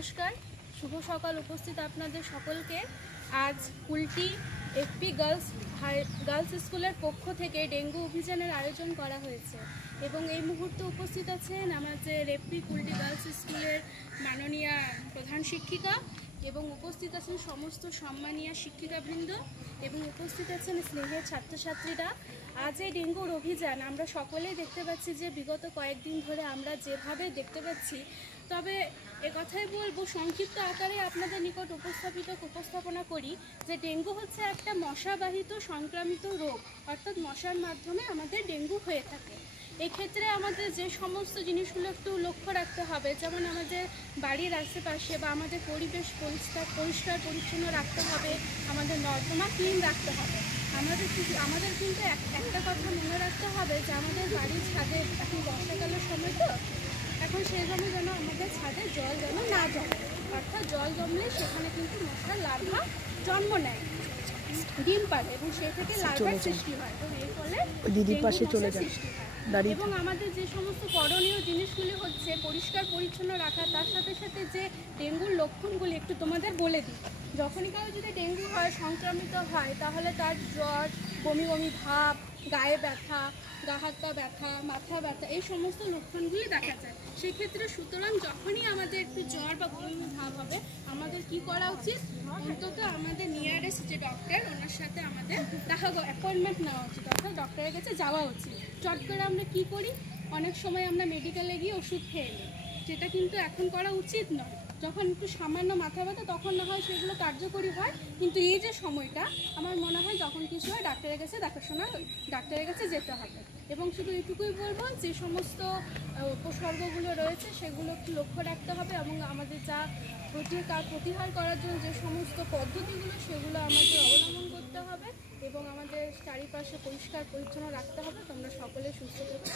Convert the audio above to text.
নমস্কার, শুভ সকাল উপস্থিত আপনাদের সকলকে। আজ কুলটি এফপি গার্লস স্কুলের পক্ষ থেকে ডেঙ্গু অভিযানের আয়োজন করা হয়েছে এবং এই মুহূর্তে উপস্থিত আছেন আমাদের এফপি কুলটি গার্লস স্কুলের মাননীয় প্রধান শিক্ষিকা এবং উপস্থিত আছেন সমস্ত সম্মানীয় শিক্ষিকাবৃন্দ এবং উপস্থিত আছেন স্নেহের ছাত্রছাত্রীরা। আজ এই ডেঙ্গুর অভিযান আমরা সকলেই দেখতে পাচ্ছি যে বিগত কয়েকদিন ধরে আমরা যেভাবে দেখতে পাচ্ছি, তবে কথাই বলবো সংক্ষিপ্ত আকারে আপনাদের নিকট উপস্থাপনা করি যে ডেঙ্গু হচ্ছে একটা মশাবাহিত সংক্রামিত রোগ, অর্থাৎ মশার মাধ্যমে আমাদের ডেঙ্গু হয়ে থাকে। এক্ষেত্রে আমাদের যে সমস্ত জিনিসগুলো একটু লক্ষ্য রাখতে হবে, যেমন আমাদের বাড়ির আশেপাশে বা আমাদের পরিবেশ পরিষ্কার পরিচ্ছন্ন রাখতে হবে, আমাদের নর্দমা ক্লিন রাখতে হবে। আমাদের কিন্তু একটা কথা মনে রাখতে হবে যে আমাদের বাড়ির ছাদে এখন বর্ষাকালের সময়, তো এখন সেই সময় যেন আমাদের ছাদে জল যেন না জমে, অর্থাৎ জল জমলে সেখানে কিন্তু মশার লার্ভা জন্ম নেয়, ডিম পারে এবং সে থেকে লার্ভার সৃষ্টি হয় এবং এর ফলে সৃষ্টি হয়। এবং আমাদের যে সমস্ত করণীয় জিনিসগুলি হচ্ছে পরিষ্কার পরিচ্ছন্ন রাখা, তার সাথে সাথে যে ডেঙ্গুর লক্ষণগুলি একটু তোমাদের বলে দিই। যখনই কারো যদি ডেঙ্গু হয়, সংক্রামিত হয়, তাহলে তার জ্বর, বমি বমি ভাব, গায়ে ব্যথা, গা হাত পা ব্যথা, মাথা ব্যথা, এই সমস্ত লক্ষণগুলি দেখা যায়। সেক্ষেত্রে সুতরাং যখনই আমাদের একটু জ্বর বা বমি ভাব হবে, আমাদের কি করা উচিত? অন্তত আমাদের নিয়ারেস্ট যে ডক্টর, ওনার সাথে আমাদের অ্যাপয়েন্টমেন্ট নেওয়া উচিত, অর্থাৎ ডক্টরের কাছে যাওয়া উচিত। চট করে আমরা কি করি, অনেক সময় আমরা মেডিকেলে গিয়ে ওষুধ খেয়ে নিই, যেটা কিন্তু এখন করা উচিত নয়। যখন একটু সামান্য মাথা ব্যথা তখন না হয় সেগুলো কার্যকরী হয়, কিন্তু এই যে সময়টা আমার মনে হয় যখন কিছু হয় ডাক্তারের কাছে ডাক্তারের কাছে যেতে হবে। এবং শুধু এটুকুই বলবো, যে সমস্ত উপসর্গগুলো রয়েছে সেগুলো একটু লক্ষ্য রাখতে হবে এবং আমাদের যা প্রতিকার করার জন্য যে সমস্ত পদ্ধতিগুলো সেগুলো আমাদের অবলম্বন করতে হবে এবং আমাদের চারিপাশে পরিষ্কার পরিচ্ছন্ন রাখতে হবে। তোমরা সকলে সুস্থ থাকো।